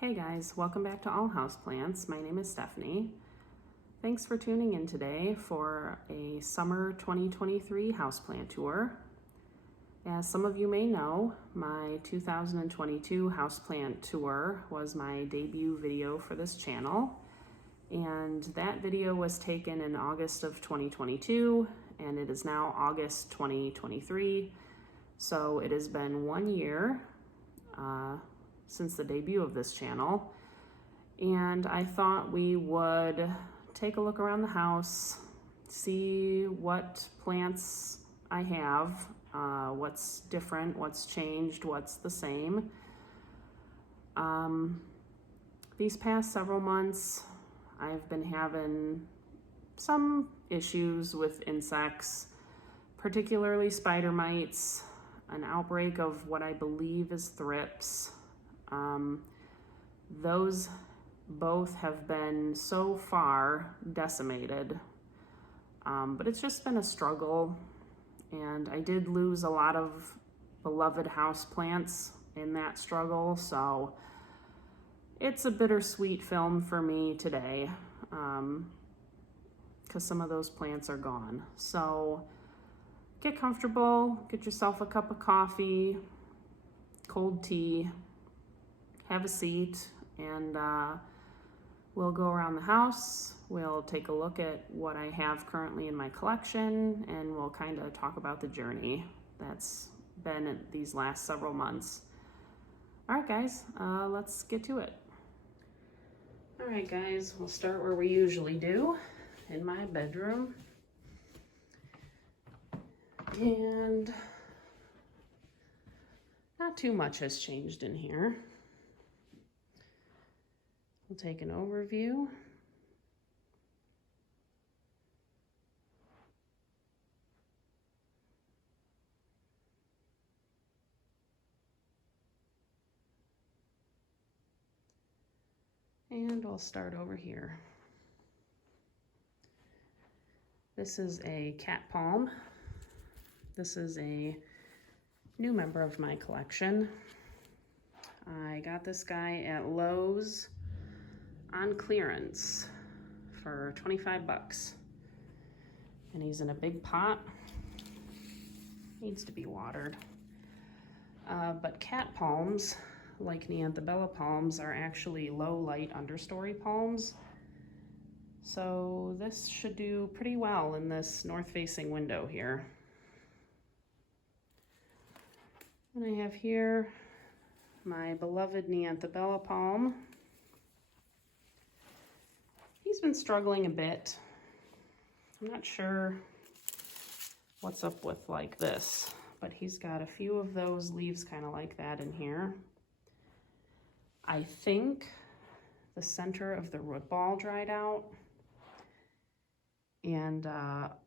Hey guys, welcome back to All Houseplants. My name is Stephanie. Thanks for tuning in today for a summer 2023 houseplant tour. As some of you may know, my 2022 houseplant tour was my debut video for this channel, and that video was taken in August of 2022, and it is now August 2023, so it has been 1 year since the debut of this channel, and I thought we would take a look around the house, see what plants I have, what's different, what's changed, what's the same. These past several months I've been having some issues with insects, particularly spider mites, an outbreak of what I believe is thrips. Those both have been so far decimated, but it's just been a struggle, and I did lose a lot of beloved houseplants in that struggle, so it's a bittersweet film for me today, because some of those plants are gone. So get comfortable, get yourself a cup of coffee, cold tea, have a seat, and we'll go around the house. We'll take a look at what I have currently in my collection, and we'll kind of talk about the journey that's been in these last several months. All right, guys, let's get to it. All right, guys, we'll start where we usually do, in my bedroom. And not too much has changed in here. We'll take an overview. And we'll start over here. This is a cat palm. This is a new member of my collection. I got this guy at Lowe's on clearance for 25 bucks. And he's in a big pot. Needs to be watered. But cat palms, like Neanthobella palms, are actually low light understory palms. So this should do pretty well in this north-facing window here. And I have here my beloved Neanthobella palm. He's been struggling a bit. I'm not sure what's up with like this, but he's got a few of those leaves kind of like that in here. I think the center of the root ball dried out, and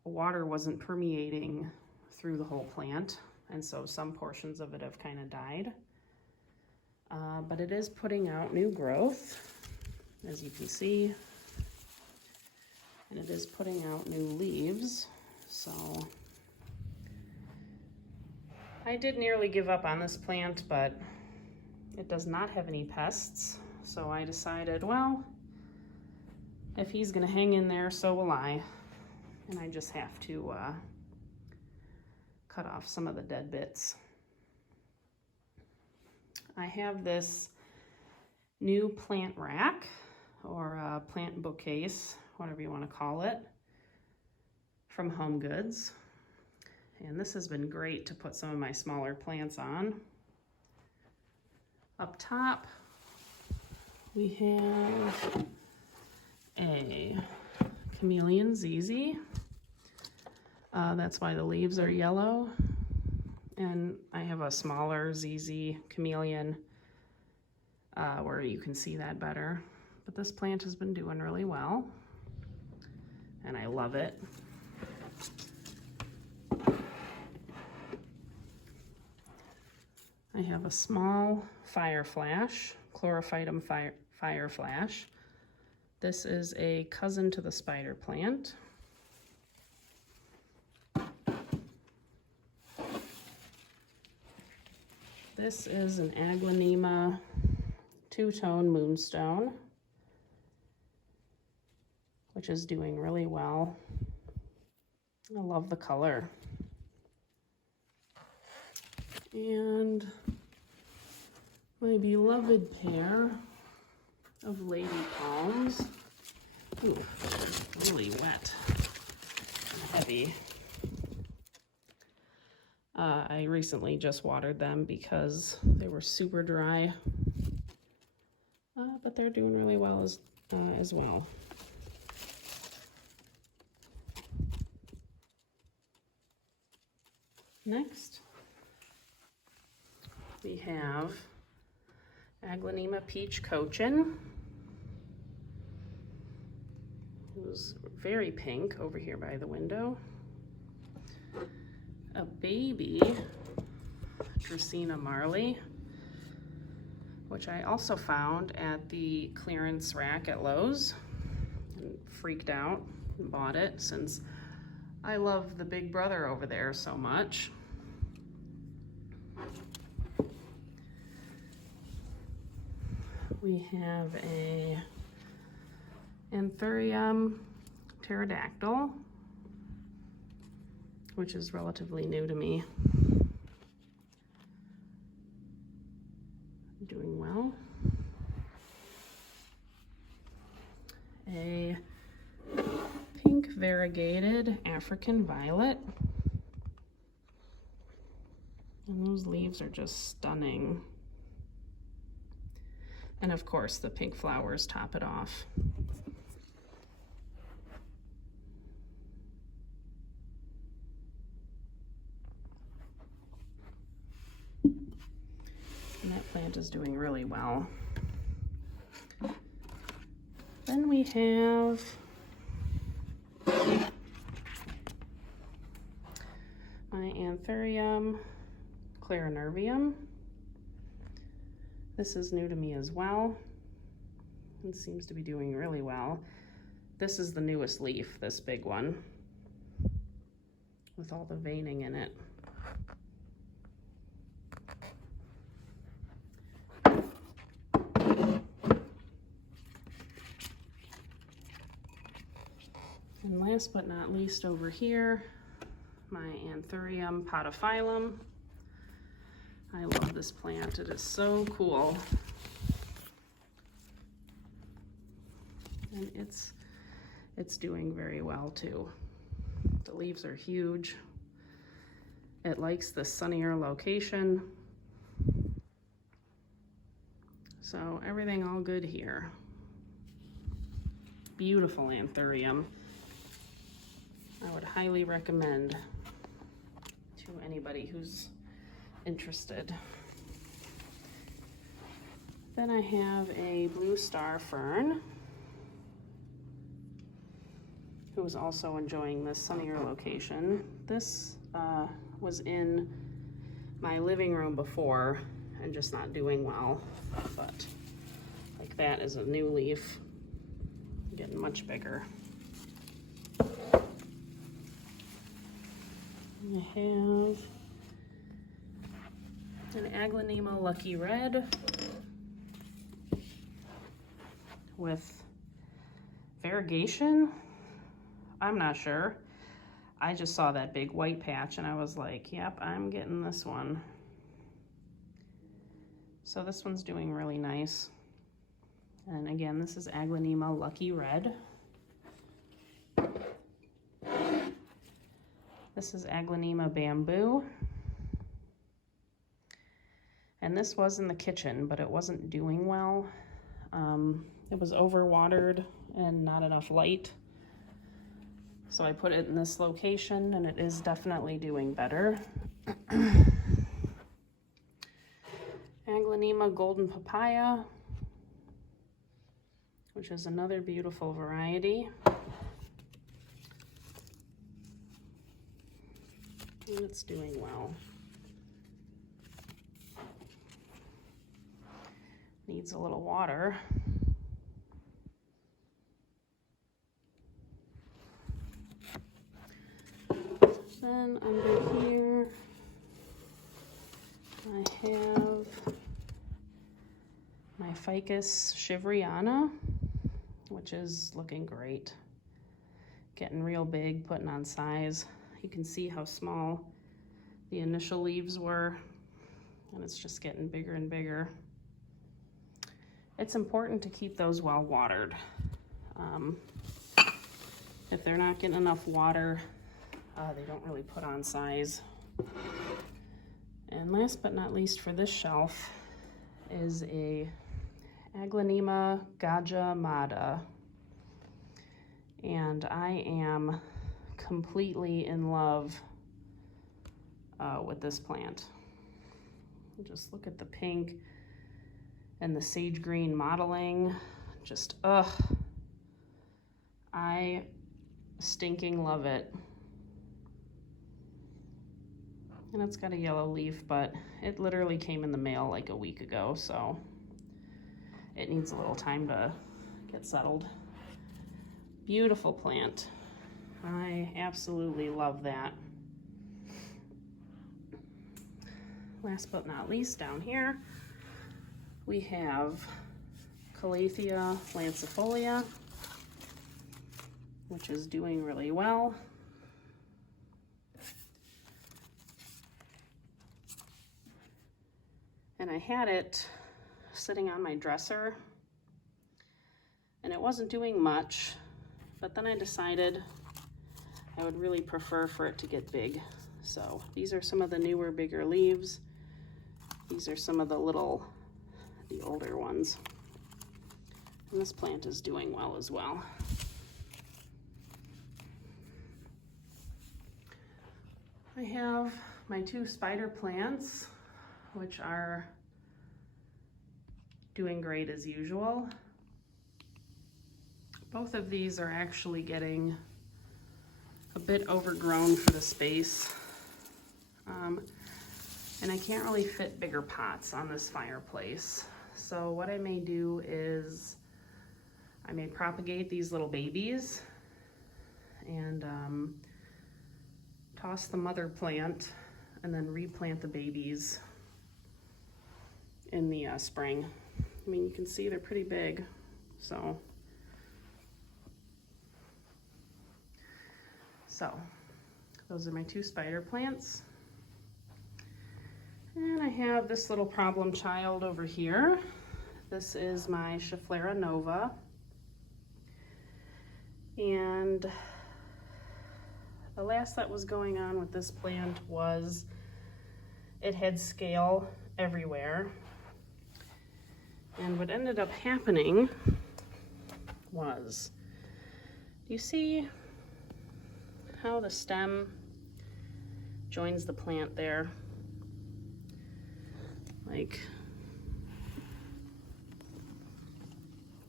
water wasn't permeating through the whole plant, and so some portions of it have kind of died. But it is putting out new growth, as you can see. And it is putting out new leaves, so I did nearly give up on this plant, but it does not have any pests, so I decided, well, if he's gonna hang in there, so will I, and I just have to cut off some of the dead bits. I have this new plant rack, or plant bookcase, whatever you want to call it, from Home Goods. And this has been great to put some of my smaller plants on. Up top, we have a chameleon ZZ. That's why the leaves are yellow. And I have a smaller ZZ chameleon where you can see that better. But this plant has been doing really well, and I love it. I have a small fire flash, chlorophytum fire flash. This is a cousin to the spider plant. This is an Aglaonema two-tone moonstone, which is doing really well. I love the color. And my beloved pair of lady palms. Ooh, really wet and heavy. I recently just watered them because they were super dry, but they're doing really well as well. Next, we have Aglaonema Peach Cochin, who's very pink over here by the window. A baby Dracaena Marley, which I also found at the clearance rack at Lowe's and freaked out and bought it since I love the big brother over there so much. We have a Anthurium pterodactyl, which is relatively new to me. Doing well. A pink variegated African violet. And those leaves are just stunning. And of course, the pink flowers top it off. And that plant is doing really well. Then we have my Anthurium clarinervium. This is new to me as well. It seems to be doing really well. This is the newest leaf, this big one, with all the veining in it. And last but not least over here, my Anthurium podophyllum. I love this plant, it is so cool. And it's doing very well too. The leaves are huge. It likes the sunnier location. So everything all good here. Beautiful Anthurium. I would highly recommend to anybody who's interested. Then I have a blue star fern, who's also enjoying this sunnier location. This was in my living room before and just not doing well, but like that is a new leaf, getting much bigger. I have an Aglaonema Lucky Red with variegation. I'm not sure. I just saw that big white patch and I was like, yep, I'm getting this one. So this one's doing really nice. And again, this is Aglaonema Lucky Red. This is Aglaonema Bamboo. And this was in the kitchen, but it wasn't doing well. It was overwatered and not enough light. So I put it in this location and it is definitely doing better. Aglaonema Golden Papaya, which is another beautiful variety. And it's doing well. Needs a little water. Then under here, I have my my Ficus shiveriana, which is looking great. Getting real big, putting on size. You can see how small the initial leaves were, and it's just getting bigger and bigger. It's important to keep those well watered. If they're not getting enough water, they don't really put on size. And last but not least for this shelf is a Aglaonema gajah, and I am completely in love with this plant. Just look at the pink and the sage green mottling. Just, I stinking love it. And it's got a yellow leaf, but it literally came in the mail like a week ago, so it needs a little time to get settled. Beautiful plant. I absolutely love that. Last but not least, down here, we have Calathea lancifolia, which is doing really well. And I had it sitting on my dresser, and it wasn't doing much, but then I decided I would really prefer for it to get big. So these are some of the newer, bigger leaves. These are some of the older ones. And this plant is doing well as well. I have my two spider plants, which are doing great as usual. Both of these are actually getting a bit overgrown for the space. And I can't really fit bigger pots on this fireplace. So what I may do is I may propagate these little babies and toss the mother plant and then replant the babies in the spring. I mean, you can see they're pretty big, so those are my two spider plants. And I have this little problem child over here. This is my Schefflera nova. And the last that was going on with this plant was it had scale everywhere. And what ended up happening was, do you see how the stem joins the plant there? Like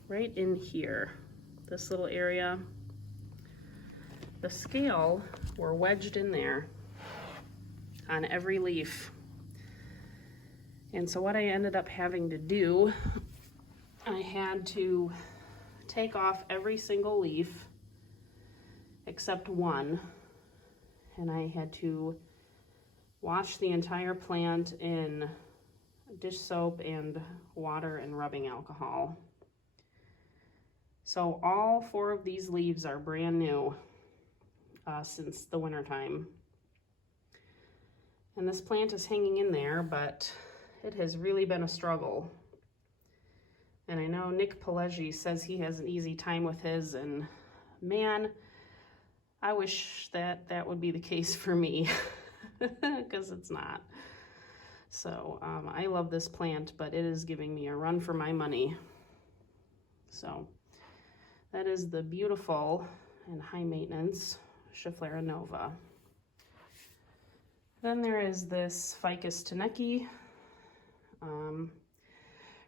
right in here, this little area, the scale were wedged in there on every leaf. And so what I ended up having to do, I had to take off every single leaf except one, and I had to wash the entire plant in dish soap and water and rubbing alcohol. So all 4 of these leaves are brand new since the winter time. And this plant is hanging in there, but it has really been a struggle. And I know Nick Pileggi says he has an easy time with his, and man, I wish that that would be the case for me, because it's not. So I love this plant, but it is giving me a run for my money. So that is the beautiful and high maintenance Schefflera nova. Then there is this Ficus teneki.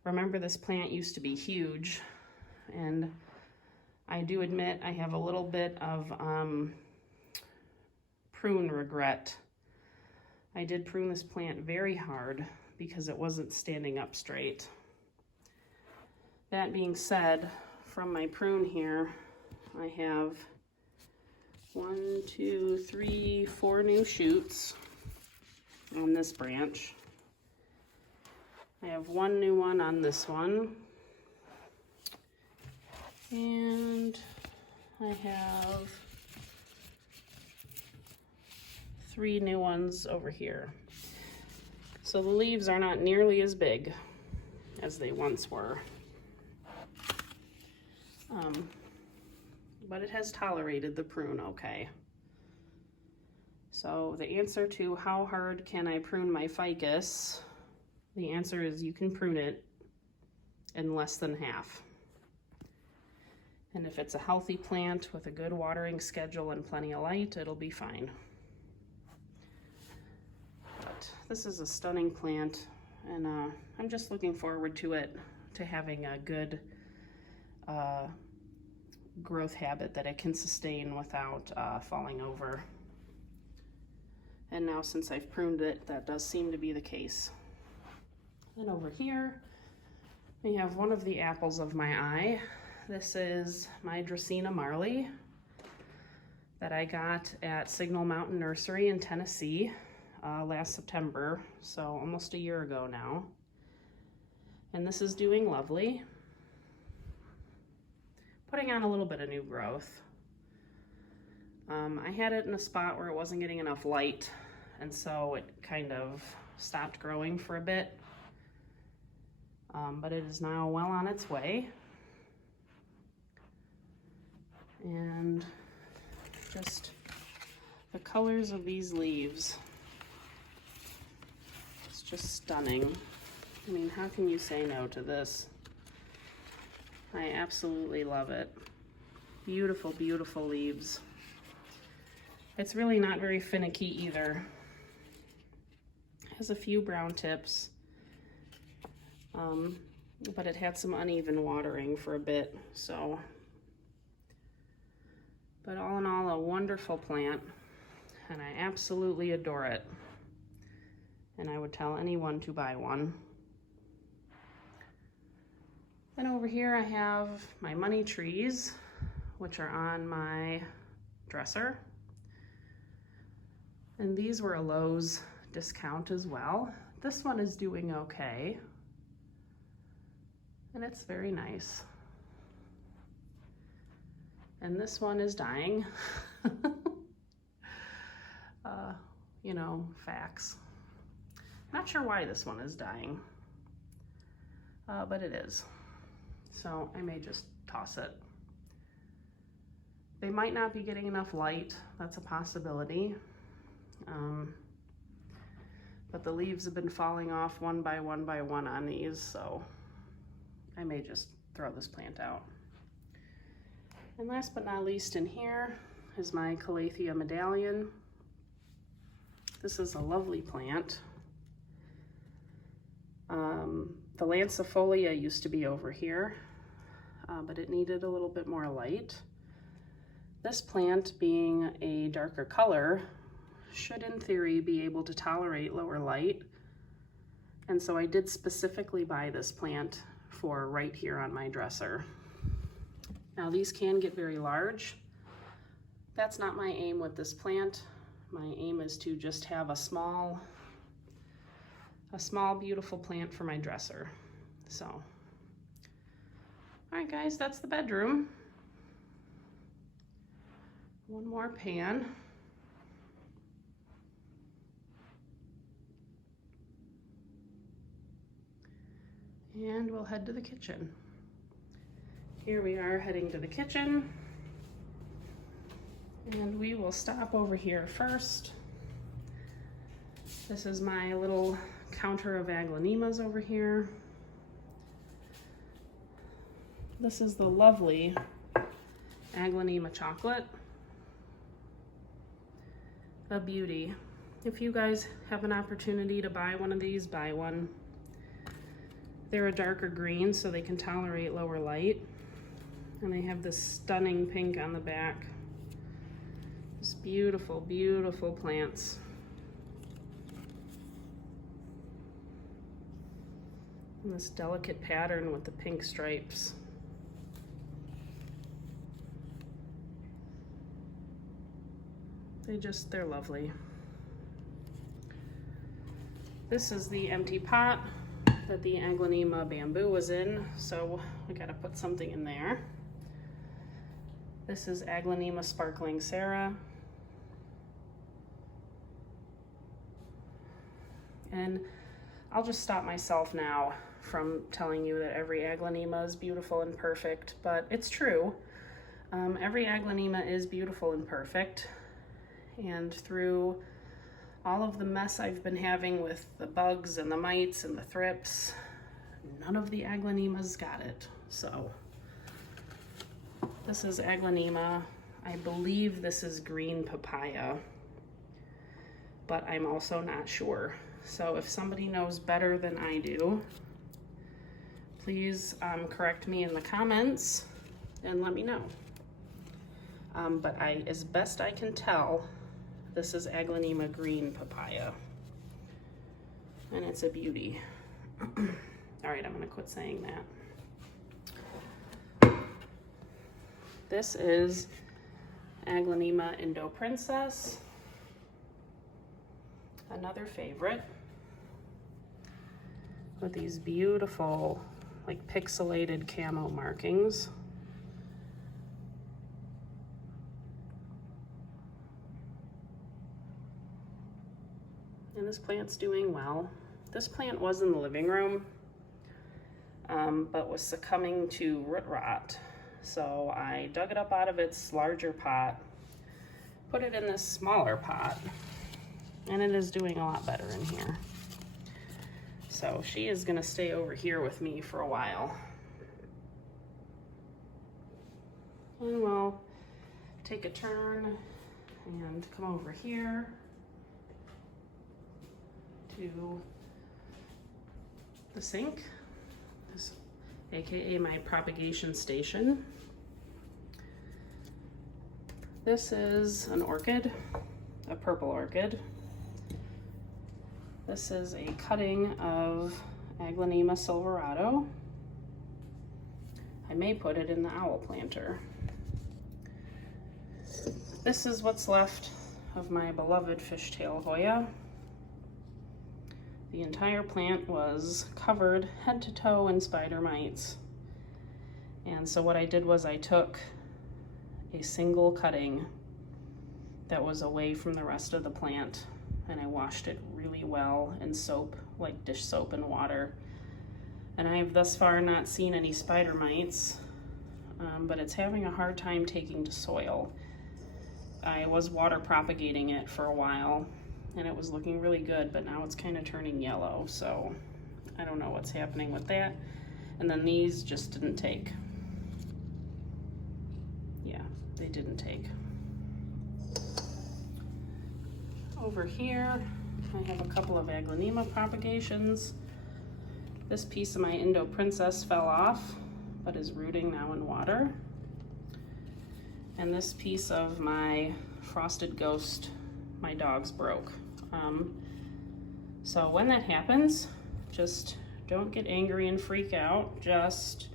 Remember, this plant used to be huge, and I do admit I have a little bit of prune regret. I did prune this plant very hard because it wasn't standing up straight. That being said, from my prune here, I have 1, 2, 3, 4 new shoots on this branch. I have 1 new one on this one, And I have 3 new ones over here. So the leaves are not nearly as big as they once were. But it has tolerated the prune okay. So the answer to how hard can I prune my ficus, the answer is you can prune it in less than half. And if it's a healthy plant with a good watering schedule and plenty of light, it'll be fine. But this is a stunning plant, and I'm just looking forward to it, to having a good growth habit that it can sustain without falling over. And now since I've pruned it, that does seem to be the case. And over here, we have one of the apples of my eye. This is my Dracaena Marley that I got at Signal Mountain Nursery in Tennessee last September, so almost a year ago now. And this is doing lovely. Putting on a little bit of new growth. I had it in a spot where it wasn't getting enough light, and so it kind of stopped growing for a bit. But it is now well on its way. And just the colors of these leaves, it's just stunning. I mean, how can you say no to this? I absolutely love it. Beautiful, beautiful leaves. It's really not very finicky either. It has a few brown tips, but it had some uneven watering for a bit, so. But all in all, a wonderful plant, and I absolutely adore it. And I would tell anyone to buy one. Then over here I have my money trees, which are on my dresser. And these were a Lowe's discount as well. This one is doing okay. And it's very nice. And this one is dying. You know, facts. Not sure why this one is dying, but it is. So I may just toss it. They might not be getting enough light. That's a possibility. But the leaves have been falling off one by one on these, so I may just throw this plant out. And last but not least in here is my Calathea medallion. This is a lovely plant. The lancifolia used to be over here, but it needed a little bit more light. This plant, being a darker color, should in theory be able to tolerate lower light. And so I did specifically buy this plant for right here on my dresser. Now these can get very large. That's not my aim with this plant. My aim is to just have a small beautiful plant for my dresser. So, all right guys, that's the bedroom. One more pan. And we'll head to the kitchen. Here we are heading to the kitchen. And we will stop over here first. This is my little counter of aglaonemas over here. This is the lovely aglaonema chocolate. A beauty. If you guys have an opportunity to buy one of these, buy one. They're a darker green, so they can tolerate lower light. And they have this stunning pink on the back. Just beautiful, beautiful plants. And this delicate pattern with the pink stripes. They're lovely. This is the empty pot that the aglaonema bamboo was in, so we gotta put something in there. This is Aglaonema Sparkling Sarah. And I'll just stop myself now from telling you that every Aglaonema is beautiful and perfect, but it's true. Every Aglaonema is beautiful and perfect. And through all of the mess I've been having with the bugs and the mites and the thrips, none of the Aglaonemas got it. So this is Aglaonema. I believe this is green papaya, but I'm also not sure. So if somebody knows better than I do, please correct me in the comments and let me know. But as best I can tell, this is Aglaonema green papaya, and it's a beauty. All right, I'm gonna quit saying that. This is Aglaonema Indo Princess, another favorite, with these beautiful, like pixelated camo markings. And this plant's doing well. This plant was in the living room, but was succumbing to root rot. So I dug it up out of its larger pot, put it in this smaller pot, and it is doing a lot better in here. So she is gonna stay over here with me for a while. And we'll take a turn and come over here to the sink, this, aka my propagation station. This is an orchid, a purple orchid. This is a cutting of Aglaonema Silverado. I may put it in the owl planter. This is what's left of my beloved fishtail Hoya. The entire plant was covered head to toe in spider mites. And so what I did was I took a single cutting that was away from the rest of the plant, and I washed it really well in soap, like dish soap and water. And I have thus far not seen any spider mites, but it's having a hard time taking to soil. I was water propagating it for a while, and it was looking really good, but now it's kind of turning yellow, so I don't know what's happening with that. And then these just didn't take. Yeah, they didn't take. Over here, I have a couple of Aglaonema propagations. This piece of my Indo Princess fell off, but is rooting now in water. And this piece of my Frosted Ghost, my dogs broke. So when that happens, just don't get angry and freak out. Just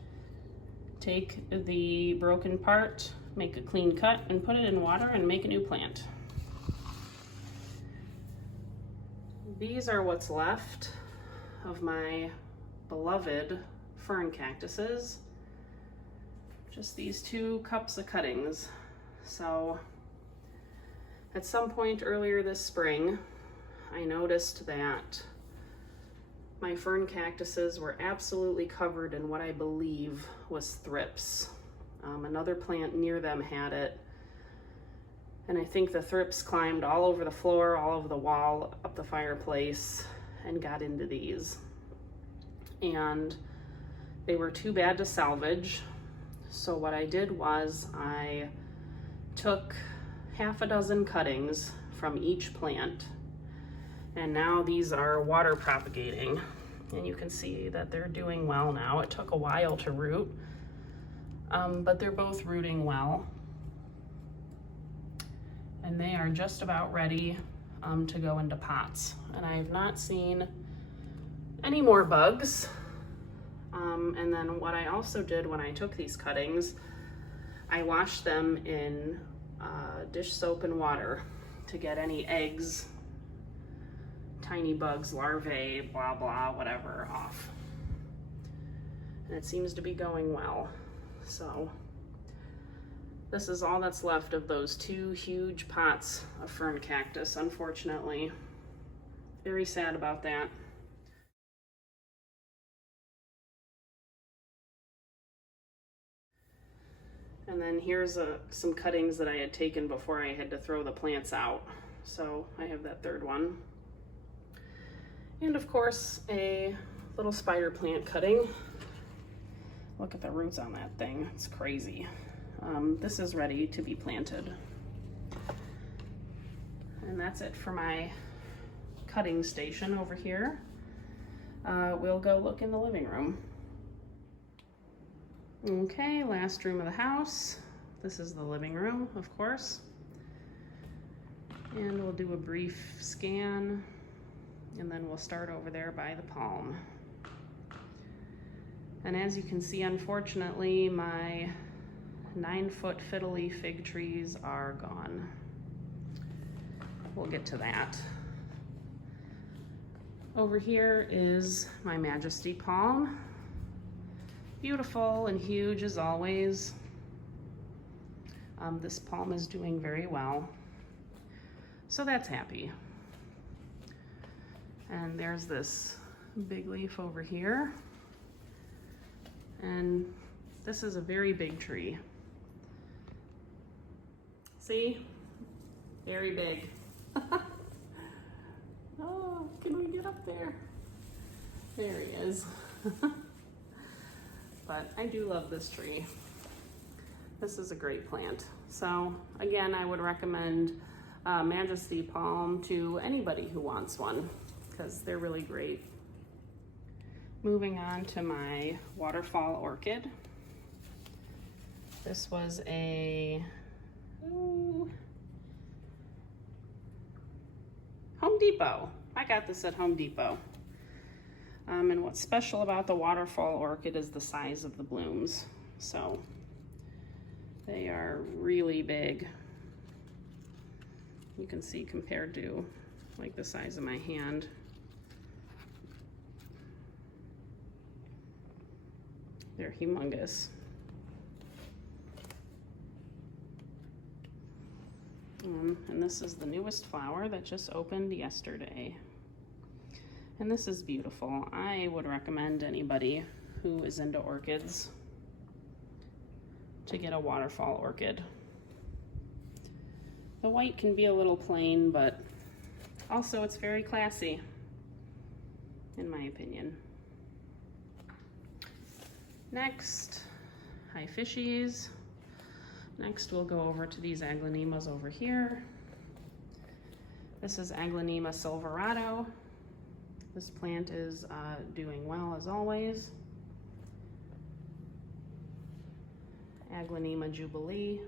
take the broken part, make a clean cut, and put it in water and make a new plant. These are what's left of my beloved fern cactuses. Just these 2 cups of cuttings. So at some point earlier this spring, I noticed that my fern cactuses were absolutely covered in what I believe was thrips. Another plant near them had it, and I think the thrips climbed all over the floor, all over the wall, up the fireplace, and got into these. And they were too bad to salvage, so what I did was I took half a dozen cuttings from each plant, and now these are water propagating, and you can see that they're doing well now. It took a while to root, but they're both rooting well, and they are just about ready to go into pots. And I have not seen any more bugs. And then what I also did when I took these cuttings, I washed them in dish soap and water to get any eggs, tiny bugs, larvae, blah, blah, whatever, off. And it seems to be going well. So This is all that's left of those 2 huge pots of fern cactus, unfortunately. Very sad about that. And then here's some cuttings that I had taken before I had to throw the plants out. So I have that 3rd one. And of course, a little spider plant cutting. Look at the roots on that thing, it's crazy. This is ready to be planted. And that's it for my cutting station over here. We'll go look in the living room. Okay, last room of the house. This is the living room, of course. And we'll do a brief scan, and then we'll start over there by the palm. And as you can see, unfortunately, my 9-foot fiddly fig trees are gone. We'll get to that. Over here is my Majesty palm. Beautiful and huge as always. This palm is doing very well, so that's happy. And there's this big leaf over here. And this is a very big tree. See? Very big. Oh, can we get up there? There he is. But I do love this tree. This is a great plant. So again, I would recommend Majesty Palm to anybody who wants one, because they're really great. Moving on to my waterfall orchid. This was a Home Depot. I got this at Home Depot. And what's special about the waterfall orchid is the size of the blooms. So they are really big. You can see compared to like the size of my hand. They're humongous. And this is the newest flower that just opened yesterday. And this is beautiful. I would recommend anybody who is into orchids to get a waterfall orchid. The white can be a little plain, but also it's very classy, in my opinion. Next, hi fishies. Next we'll go over to these aglanemas over here. This is Aglaonema silverado. This plant is doing well as always. Aglaonema jubilee.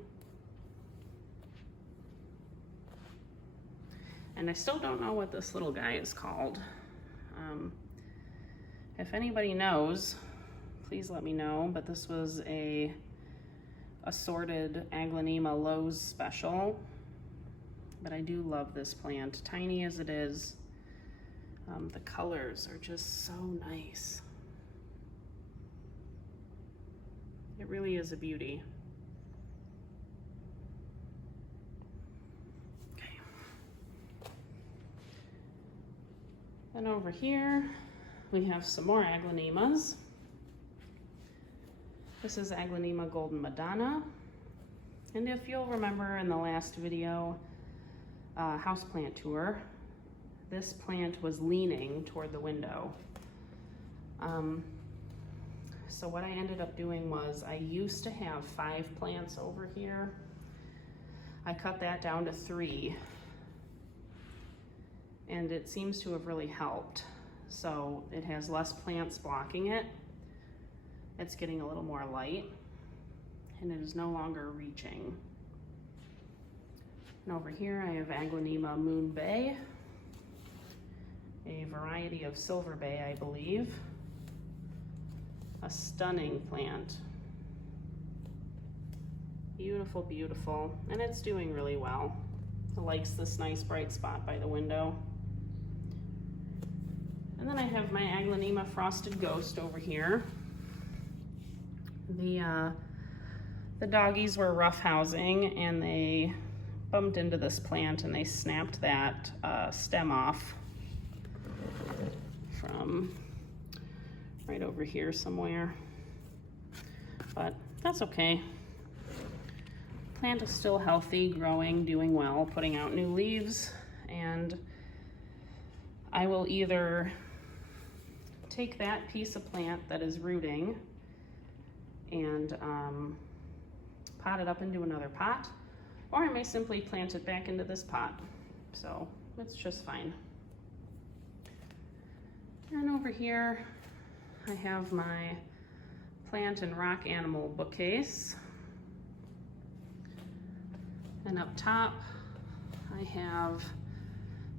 And I still don't know what this little guy is called. If anybody knows, please let me know, but this was a assorted Aglaonema Lowe's special. But I do love this plant, tiny as it is. The colors are just so nice. It really is a beauty. Okay. Then over here, we have some more aglaonemas. This is Aglaonema Golden Madonna. And if you'll remember in the last video, houseplant tour, this plant was leaning toward the window. So what I ended up doing was, I used to have 5 plants over here. I cut that down to 3, and it seems to have really helped. So it has less plants blocking it. It's getting a little more light, and it is no longer reaching. And over here I have Aglaonema Moon Bay, a variety of Silver Bay, I believe. A stunning plant. Beautiful, beautiful, and it's doing really well. It likes this nice bright spot by the window. And then I have my Aglaonema Frosted Ghost over here. The The doggies were roughhousing and they bumped into this plant and they snapped that stem off from right over here somewhere. But that's okay. Plant is still healthy, growing, doing well, putting out new leaves, and I will either take that piece of plant that is rooting and pot it up into another pot, or I may simply plant it back into this pot. So it's just fine. And over here, I have my plant and rock animal bookcase. And up top, I have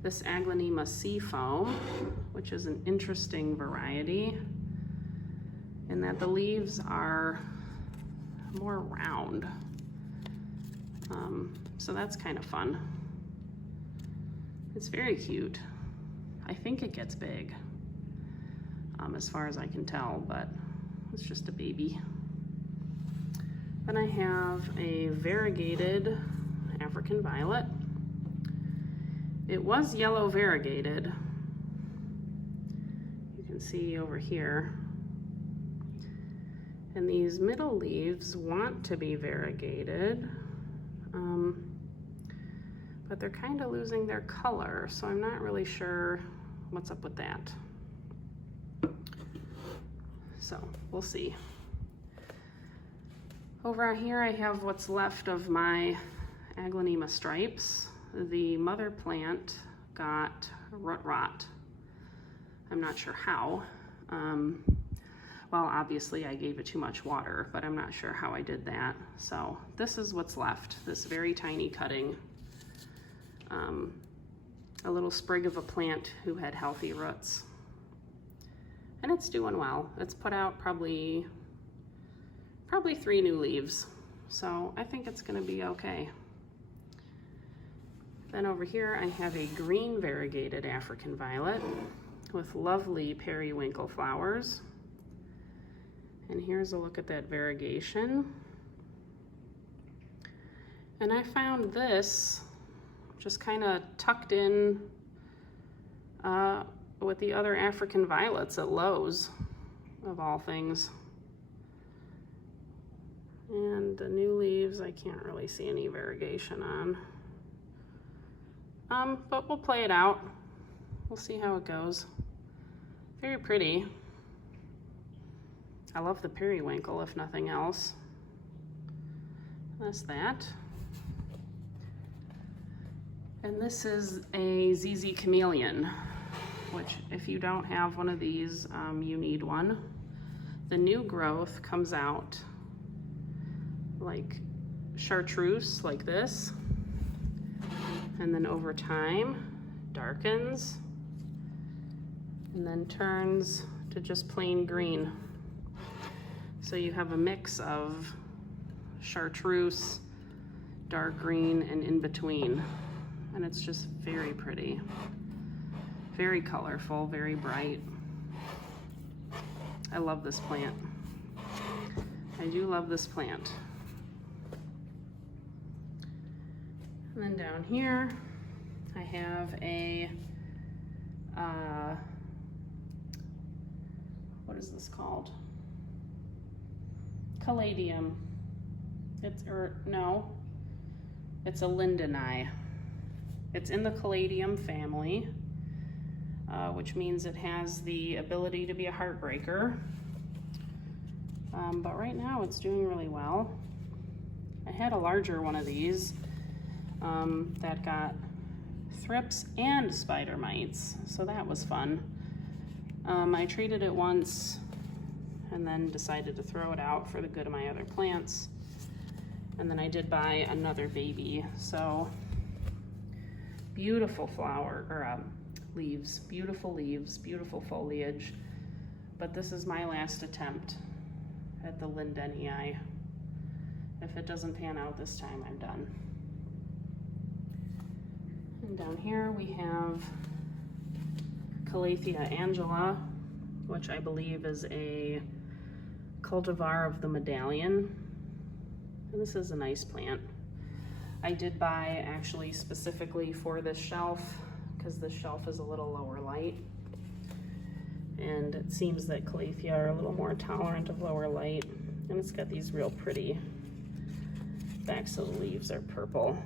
this Aglaonema seafoam, which is an interesting variety in that the leaves are more round. So that's kind of fun. It's very cute. I think it gets big, as far as I can tell, but it's just a baby. Then I have a variegated African violet. It was yellow variegated. You can see over here. And these middle leaves want to be variegated, but they're kind of losing their color, so I'm not really sure what's up with that. So we'll see. Over here I have what's left of my Aglaonema stripes. The mother plant got root rot. I'm not sure how. Well, obviously I gave it too much water, but I'm not sure how I did that. So this is what's left, this very tiny cutting. A little sprig of a plant who had healthy roots. And it's doing well. It's put out probably 3 new leaves. So I think it's gonna be okay. Then over here I have a green variegated African violet with lovely periwinkle flowers. And here's a look at that variegation. And I found this just kind of tucked in with the other African violets at Lowe's, of all things. And the new leaves, I can't really see any variegation on. But we'll play it out. We'll see how it goes. Very pretty. I love the periwinkle, if nothing else. That's that. And this is a ZZ Chameleon, which if you don't have one of these, you need one. The new growth comes out like chartreuse, like this, and then over time darkens and then turns to just plain green. So you have a mix of chartreuse, dark green, and in between. And it's just very pretty. Very colorful, very bright. I love this plant. I do love this plant. And then down here, I have a, what is this called? Caladium. It's a lindeni. It's in the Caladium family, which means it has the ability to be a heartbreaker. But right now it's doing really well. I had a larger one of these that got thrips and spider mites, so that was fun. I treated it once and then decided to throw it out for the good of my other plants. And then I did buy another baby, so beautiful flower, or leaves, beautiful foliage. But this is my last attempt at the lindenii. If it doesn't pan out this time, I'm done. And down here we have Calathea angela, which I believe is a cultivar of the medallion. And this is a nice plant. I did buy actually specifically for this shelf because this shelf is a little lower light. And it seems that calathea are a little more tolerant of lower light. And it's got these real pretty backs of the leaves are purple.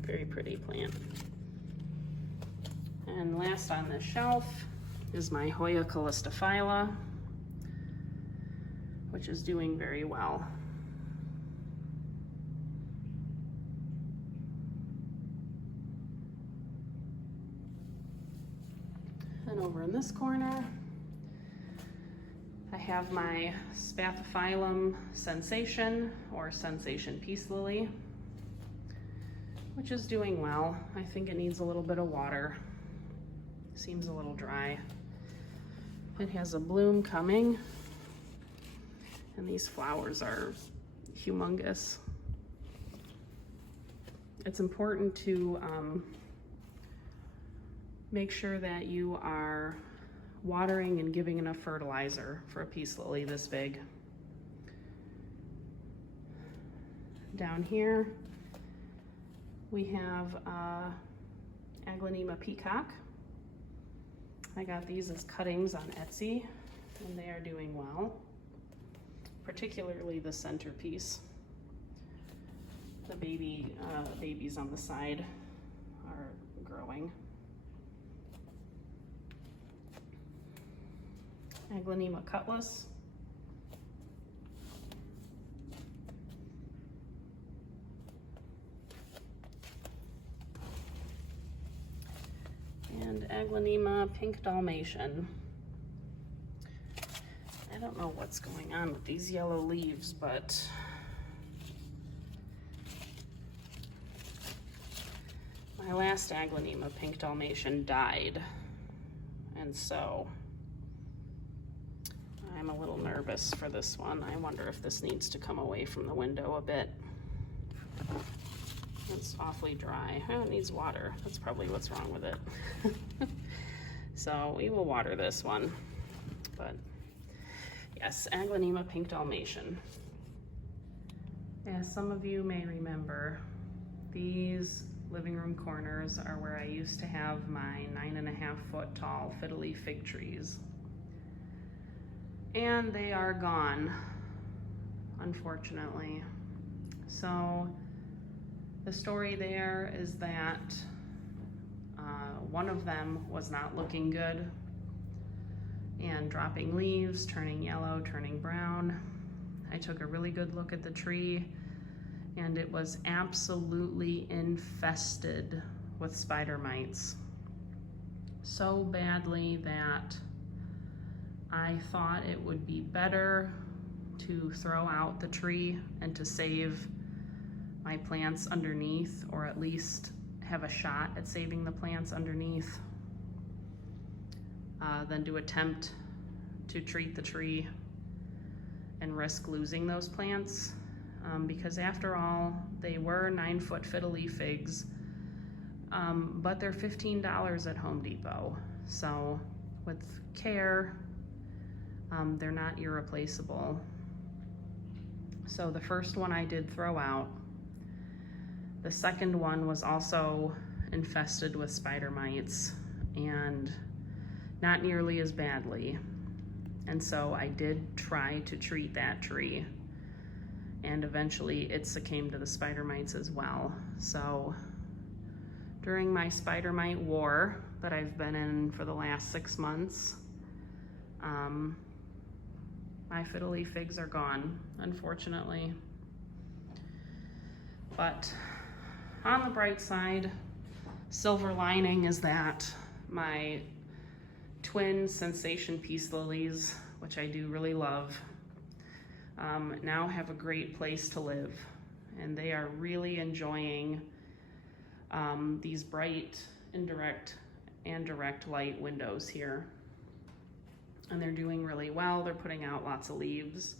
Very pretty plant. And last on this shelf is my Hoya calistophylla, which is doing very well. And over in this corner, I have my Spathiphyllum sensation, or sensation peace lily, which is doing well. I think it needs a little bit of water. Seems a little dry. It has a bloom coming, and these flowers are humongous. It's important to make sure that you are watering and giving enough fertilizer for a peace lily this big. Down here we have Aglaonema peacock. I got these as cuttings on Etsy, and they are doing well, particularly the centerpiece. The babies on the side are growing. Aglaonema cutlass. And Aglaonema pink Dalmatian. I don't know what's going on with these yellow leaves, but my last Aglaonema pink Dalmatian died, and so I'm a little nervous for this one. I wonder if this needs to come away from the window a bit. It's awfully dry. Oh, it needs water. That's probably what's wrong with it. So we will water this one. But yes, Aglaonema pink Dalmatian. As some of you may remember, these living room corners are where I used to have my 9.5 foot tall fiddly fig trees. And they are gone, unfortunately. So the story there is that one of them was not looking good and dropping leaves, turning yellow, turning brown. I took a really good look at the tree, and it was absolutely infested with spider mites. So badly that I thought it would be better to throw out the tree and to save my plants underneath, or at least have a shot at saving the plants underneath, than to attempt to treat the tree and risk losing those plants. Because after all, they were 9 foot fiddly figs, but they're $15 at Home Depot. So with care, they're not irreplaceable. So the first one I did throw out. The second one was also infested with spider mites, and not nearly as badly. And so I did try to treat that tree, and eventually it succumbed to the spider mites as well. So during my spider mite war that I've been in for the last 6 months, my fiddly figs are gone, unfortunately. But on the bright side, silver lining is that my twin sensation peace lilies, which I do really love, now have a great place to live, and they are really enjoying these bright indirect and direct light windows here. And they're doing really well. They're putting out lots of leaves.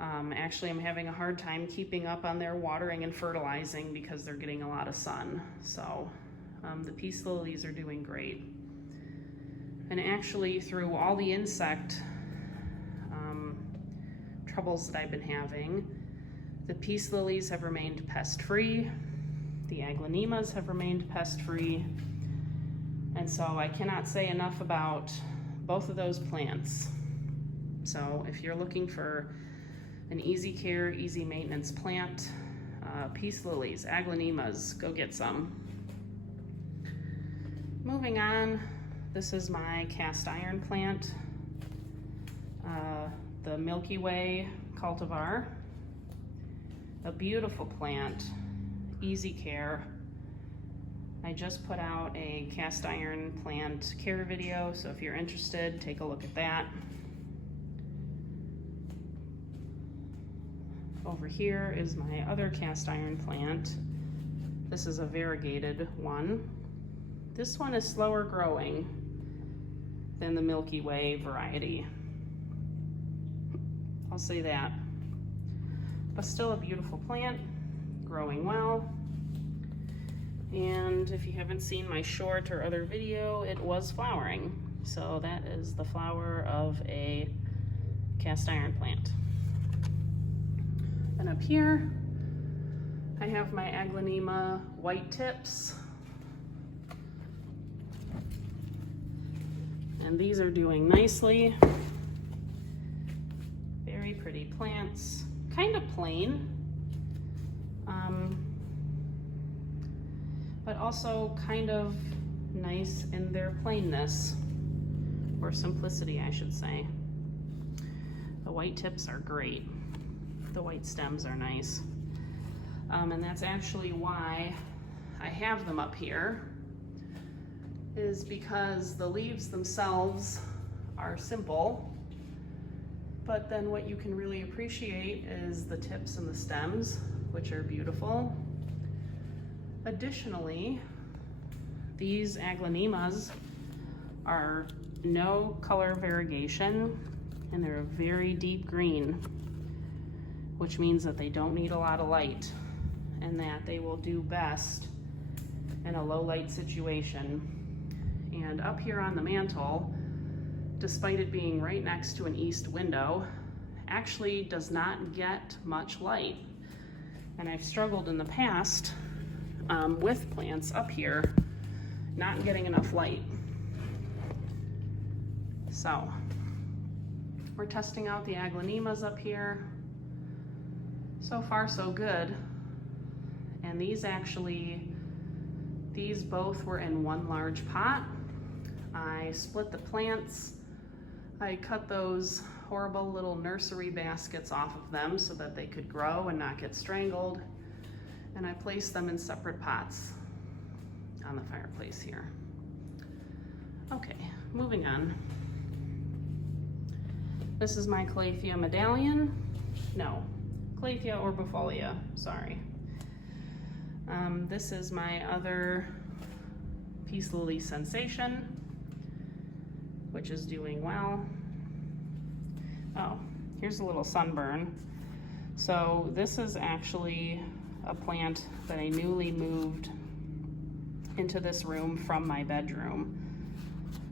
Actually, I'm having a hard time keeping up on their watering and fertilizing because they're getting a lot of sun. So the peace lilies are doing great. And actually, through all the insect troubles that I've been having. The peace lilies have remained pest-free. The aglaonemas have remained pest-free. And so I cannot say enough about both of those plants. So if you're looking for an easy care, easy maintenance plant, peace lilies, aglaonemas, go get some. Moving on, this is my cast iron plant, the Milky Way cultivar. A beautiful plant, easy care. I just put out a cast iron plant care video, so if you're interested, take a look at that. Over here is my other cast iron plant. This is a variegated one. This one is slower growing than the Milky Way variety. I'll say that. But still a beautiful plant, growing well. And if you haven't seen my short or other video, it was flowering. So that is the flower of a cast iron plant. And up here, I have my aglaonema white tips. And these are doing nicely. Very pretty plants, kind of plain, but also kind of nice in their plainness, or simplicity, I should say. The white tips are great. The white stems are nice. And that's actually why I have them up here, is because the leaves themselves are simple, but then what you can really appreciate is the tips and the stems, which are beautiful. Additionally, these aglaonemas are no color variegation, and they're a very deep green, which means that they don't need a lot of light, and that they will do best in a low light situation. And up here on the mantle, despite it being right next to an east window, actually does not get much light. And I've struggled in the past with plants up here not getting enough light. So we're testing out the aglaonemas up here. So far so good. And these both were in one large pot. I split the plants. I cut those horrible little nursery baskets off of them so that they could grow and not get strangled. And I placed them in separate pots on the fireplace here. Okay, moving on. This is my Calathea medallion. No, Calathea orbifolia, sorry. This is my other peace lily sensation, which is doing well. Oh, here's a little sunburn. So this is actually a plant that I newly moved into this room from my bedroom,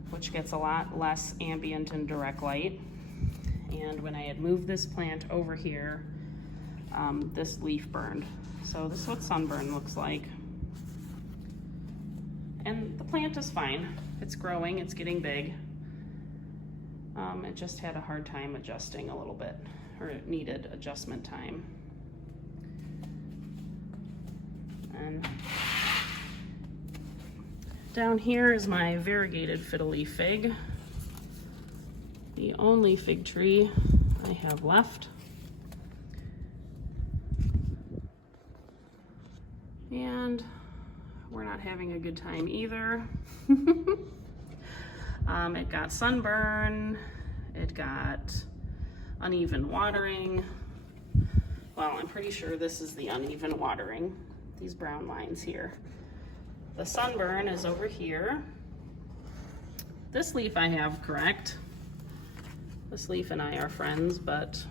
which gets a lot less ambient and direct light. And when I had moved this plant over here, this leaf burned. So this is what sunburn looks like. And the plant is fine. It's growing, it's getting big. It just had a hard time adjusting a little bit, or it needed adjustment time. And down here is my variegated fiddle leaf fig, the only fig tree I have left. And we're not having a good time either. It got sunburn, it got uneven watering. Well, I'm pretty sure this is the uneven watering, these brown lines here. The sunburn is over here. This leaf I have correct. This leaf and I are friends, but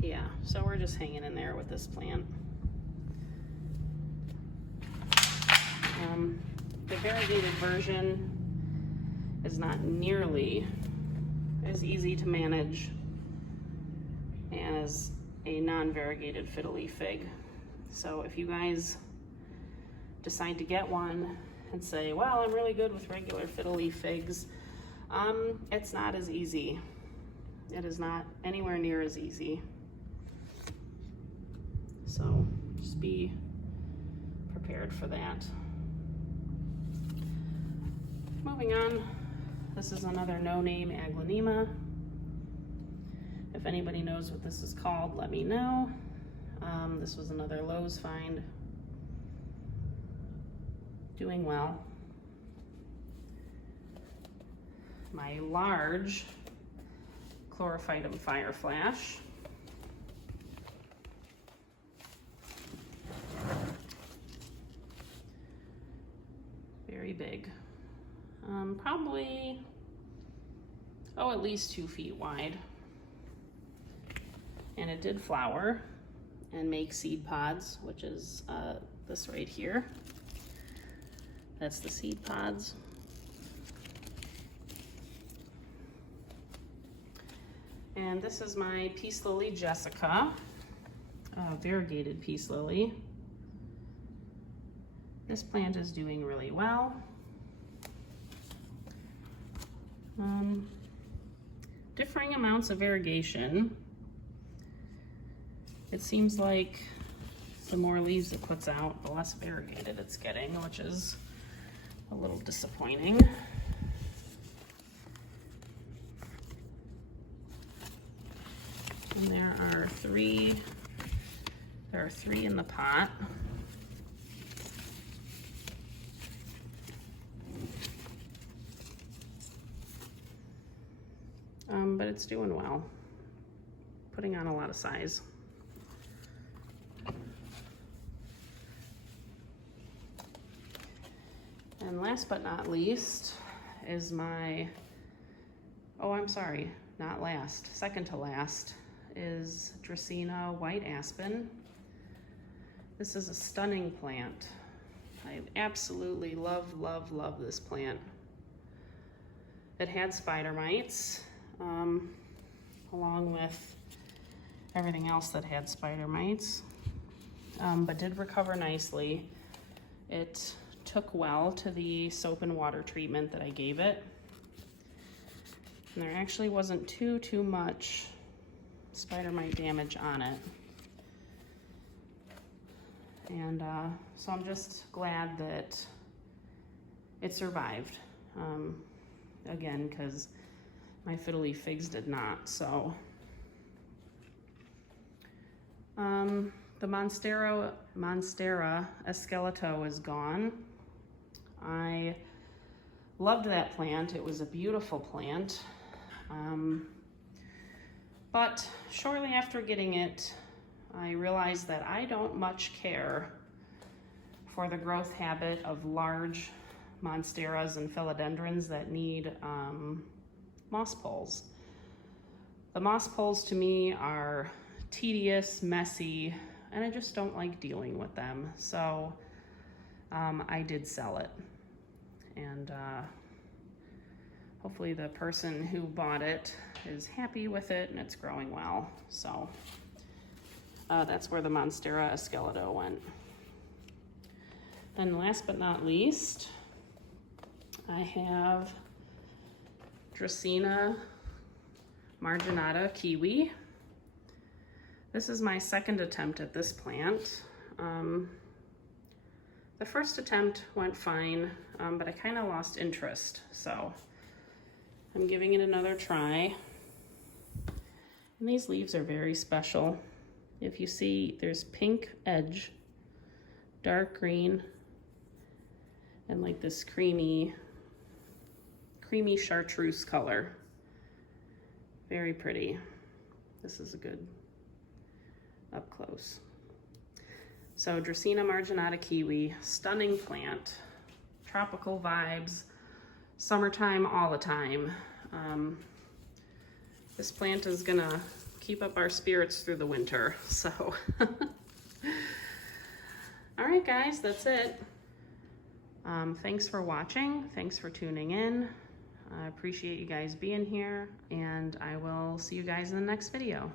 yeah, so we're just hanging in there with this plant. The variegated version is not nearly is easy to manage as a non-variegated fiddle-leaf fig. So if you guys decide to get one and say, well, I'm really good with regular fiddle-leaf figs, it's not as easy. It is not anywhere near as easy. So just be prepared for that. Moving on, this is another no-name aglaonema. If anybody knows what this is called, let me know. This was another Lowe's find. Doing well. My large chlorophytum fire flash. Very big. Probably, at least 2 feet wide. And it did flower and make seed pods, which is this right here. That's the seed pods. And this is my peace lily Jessica, variegated peace lily. This plant is doing really well. Differing amounts of irrigation. It seems like the more leaves it puts out, the less variegated it's getting, which is a little disappointing. And there are three in the pot. But it's doing well, putting on a lot of size. And last but not least is my, not last, second to last, is Dracaena white aspen. This is a stunning plant. I absolutely love this plant. It had spider mites, along with everything else that had spider mites, but did recover nicely. It took well to the soap and water treatment that I gave it. And there actually wasn't too much spider mite damage on it. And so I'm just glad that it survived. Again, because my fiddle-leaf figs did not, so. The Monstera esqueleto is gone. I loved that plant. It was a beautiful plant. But shortly after getting it, I realized that I don't much care for the growth habit of large monsteras and philodendrons that need moss poles. The moss poles to me are tedious, messy, and I just don't like dealing with them. So I did sell it. And hopefully the person who bought it is happy with it and it's growing well. So that's where the Monstera esqueleto went. And last but not least, I have Dracaena marginata kiwi. This is my second attempt at this plant. The first attempt went fine, but I kind of lost interest, so I'm giving it another try. And these leaves are very special. If you see, there's pink edge, dark green, and like this creamy chartreuse color. Very pretty. This is a good up close. So Dracaena marginata kiwi, stunning plant, tropical vibes, summertime all the time. This plant is gonna keep up our spirits through the winter, so. All right guys, that's it. Thanks for watching, thanks for tuning in. I appreciate you guys being here, and I will see you guys in the next video.